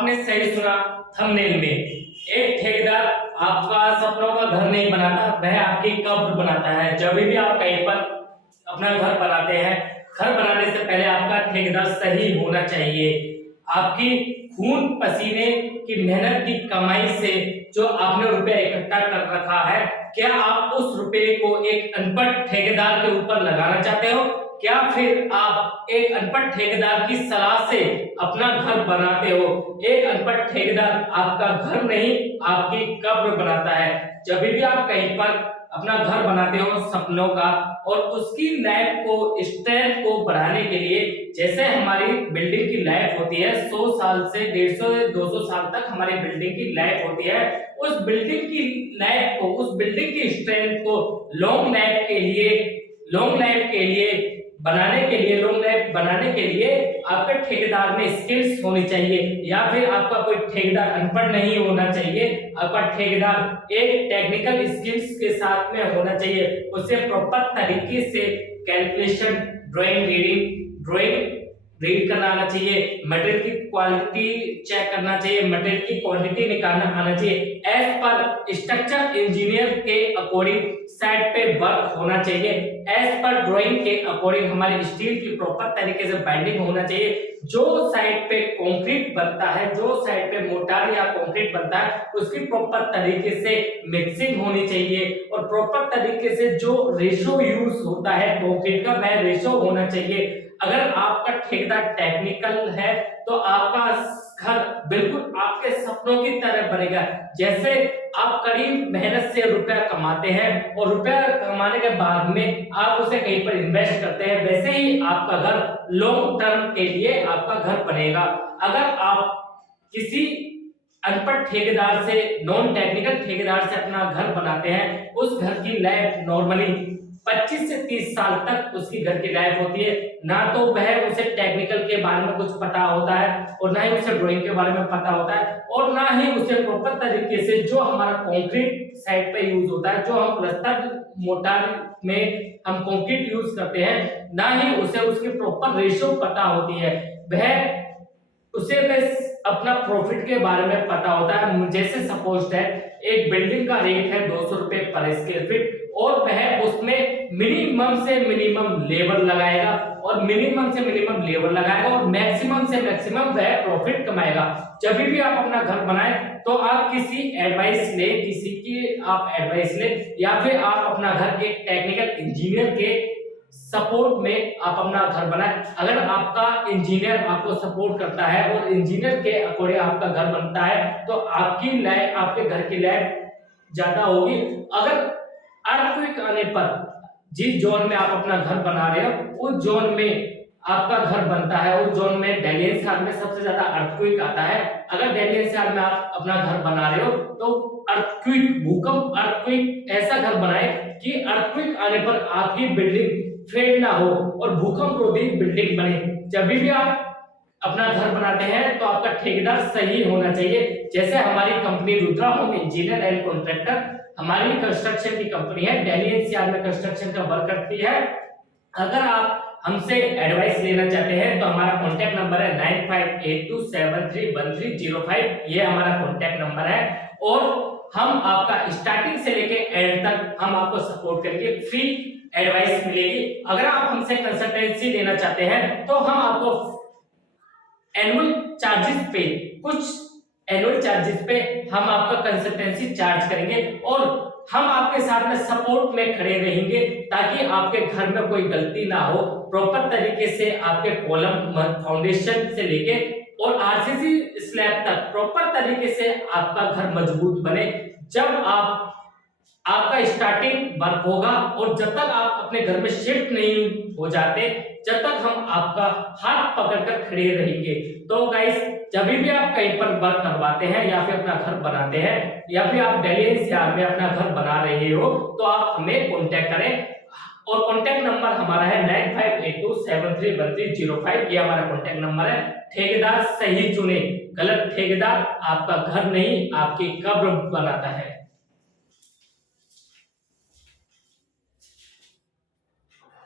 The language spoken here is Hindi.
आपने सही सुना, थंबनेल में एक ठेकेदार आपका सपनों का घर नहीं बनाता, वह आपकी कब्र बनाता है। जब भी आप कहीं पर अपना घर बनाते हैं, घर बनाने से पहले आपका ठेकेदार सही होना चाहिए। आपकी खून पसीने की मेहनत की कमाई से जो आपने रुपया इकट्ठा कर रखा है, क्या आप उस रुपये को एक अनपढ़ ठेकेदार के ऊपर लगाना चाहते हो? क्या फिर आप एक अनपढ़ ठेकेदार की सलाह से अपना घर बनाते हो? एक अनपढ़ ठेकेदार आपका घर नहीं, आपकी कब्र बनाता है। जब भी आप कहीं पर अपना घर बनाते हो सपनों का, और उसकी लाइफ को, स्ट्रेंथ को बढ़ाने के लिए, जैसे हमारी बिल्डिंग की लाइफ होती है 100 साल से 150 200 साल तक हमारी बिल्डिंग की लाइफ होती है। उस बिल्डिंग की लाइफ को, उस बिल्डिंग की स्ट्रेंथ को लॉन्ग लाइफ के लिए बनाने के लिए आपके ठेकेदार में स्किल्स होनी चाहिए, या फिर आपका कोई ठेकेदार अनपढ़ नहीं होना चाहिए। आपका ठेकेदार एक टेक्निकल स्किल्स के साथ में होना चाहिए। उसे प्रॉपर तरीके से कैलकुलेशन, ड्राइंग रीड करना आना चाहिए, मटेरियल की क्वालिटी चेक करना चाहिए, मटेरियल की क्वांटिटी निकालना आना चाहिए। एज पर स्ट्रक्चर इंजीनियर के अकॉर्डिंग साइड पे वर्क होना चाहिए। एज पर ड्राइंग के अकॉर्डिंग हमारी स्टील की प्रॉपर तरीके से बाइंडिंग होना चाहिए। जो साइड पे कंक्रीट बनता है, जो साइड पे मोटार या कंक्रीट बनता है, उसकी प्रॉपर तरीके से मिक्सिंग होनी चाहिए, और प्रॉपर तरीके से जो रेशो यूज होता है कंक्रीट का, वह रेशो होना चाहिए। अगर आपका ठेकेदार टेक्निकल है तो आपका घर बिल्कुल आपके सपनों की तरह बनेगा। जैसे आप कड़ी मेहनत से रुपया कमाते हैं और रुपया कमाने के बाद में आप उसे कहीं पर इन्वेस्ट करते हैं, वैसे ही आपका घर लॉन्ग टर्म के लिए आपका घर बनेगा। अगर आप किसी अनपढ़ ठेकेदार से, नॉन टेक्निकल ठेकेदार से अपना घर बनाते हैं, उस घर की लाइफ नॉर्मली 25 से 30 साल तक उसकी घर की लाइफ होती है। ना तो वह उसे टेक्निकल के बारे में कुछ पता होता है, और ना ही उसे ड्राइंग के बारे में पता होता है, और ना ही उसे प्रॉपर तरीके से जो हमारा कंक्रीट साइड पे यूज होता है, जो हम प्लास्टर मोटार में हम कंक्रीट यूज करते हैं, ना ही उसे उसकी प्रॉपर रेशियो पता होती है। उसे बस अपना प्रॉफिट के बारे में पता होता है। जैसे सपोज दैट एक बिल्डिंग का रेट है 200 रुपए पर स्क्वायर फीट, और वह उसमें मिनिमम से मिनिमम लेबर लगाएगा, और मिनिमम से मिनिमम लेबर लगाएगा, और मैक्सिमम से मैक्सिमम वह प्रॉफिट कमाएगा। जब भी आप अपना घर बनाएं तो आप किसी की एडवाइस ले, या फिर आप अपना घर एक टेक्निकल इंजीनियर के सपोर्ट में आप अपना घर बनाएं। अगर आपका इंजीनियर आपको सपोर्ट करता है और इंजीनियर के अकॉर्डिंग आपका घर बनता है, तो आपके घर की लाइफ ज्यादा होगी। अगर अर्थक्वेक आने पर जिस जोन में आप अपना घर बना रहे हो, उस जोन में आपका घर बनता है, उस जोन में डेलियन साल में सबसे ज्यादा अर्थक्वेक आता है। अगर डेलियन साल में आप अपना घर बना रहे हो तो अर्थक्वेक ऐसा घर बनाए कि अर्थक्वेक आने पर आपकी बिल्डिंग फेल ना हो और भूकंप रोधी बिल्डिंग बने। जब भी आप अपना घर बनाते हैं तो आपका ठेकेदार सही होना चाहिए। जैसे हमारी company Rudra home engineer and contractor, हमारी कंस्ट्रक्शन की कंपनी है, दिल्ली एनसीआर में कंस्ट्रक्शन का वर्क करती है। अगर आप हमसे एडवाइस लेना चाहते हैं तो हमारा कांटेक्ट नंबर है 9582731305, ये हमारा कांटेक्ट नंबर है, और हम आपका स्टार्टिंग से लेके एंड तक हम आपको सपोर्ट करेंगे, फ्री एडवाइस मिलेगी। अगर आप हमसे कंसल्टेंसी लेना चाहते हैं तो हम आपको एनुअल चार्जेस पे हम आपका कंसल्टेंसी चार्ज करेंगे, और हम आपके साथ में सपोर्ट में खड़े रहेंगे ताकि आपके घर में कोई गलती ना हो। प्रॉपर तरीके से आपके कॉलम, फाउंडेशन से लेके और आरसीसी स्लैब तक प्रॉपर तरीके से आपका घर मजबूत बने। जब आपका स्टार्टिंग वर्क होगा, और जब तक आप अपने घर में शिफ्ट नहीं हो जाते, जब तक हम आपका हाथ पकड़कर खड़े रहेंगे। तो गाइस, जब भी आप कहीं पर वर्क करवाते हैं या फिर अपना घर बनाते हैं, या फिर आप दिल्ली एनसीआर में अपना घर बना रहे हो, तो आप हमें कांटेक्ट करें, और कांटेक्ट नंबर हमारा है 9582731305, ये हमारा कांटेक्ट नंबर है। ठेकेदार सही चुने, गलत ठेकेदार आपका घर नहीं, आपकी कब्र बनाता है।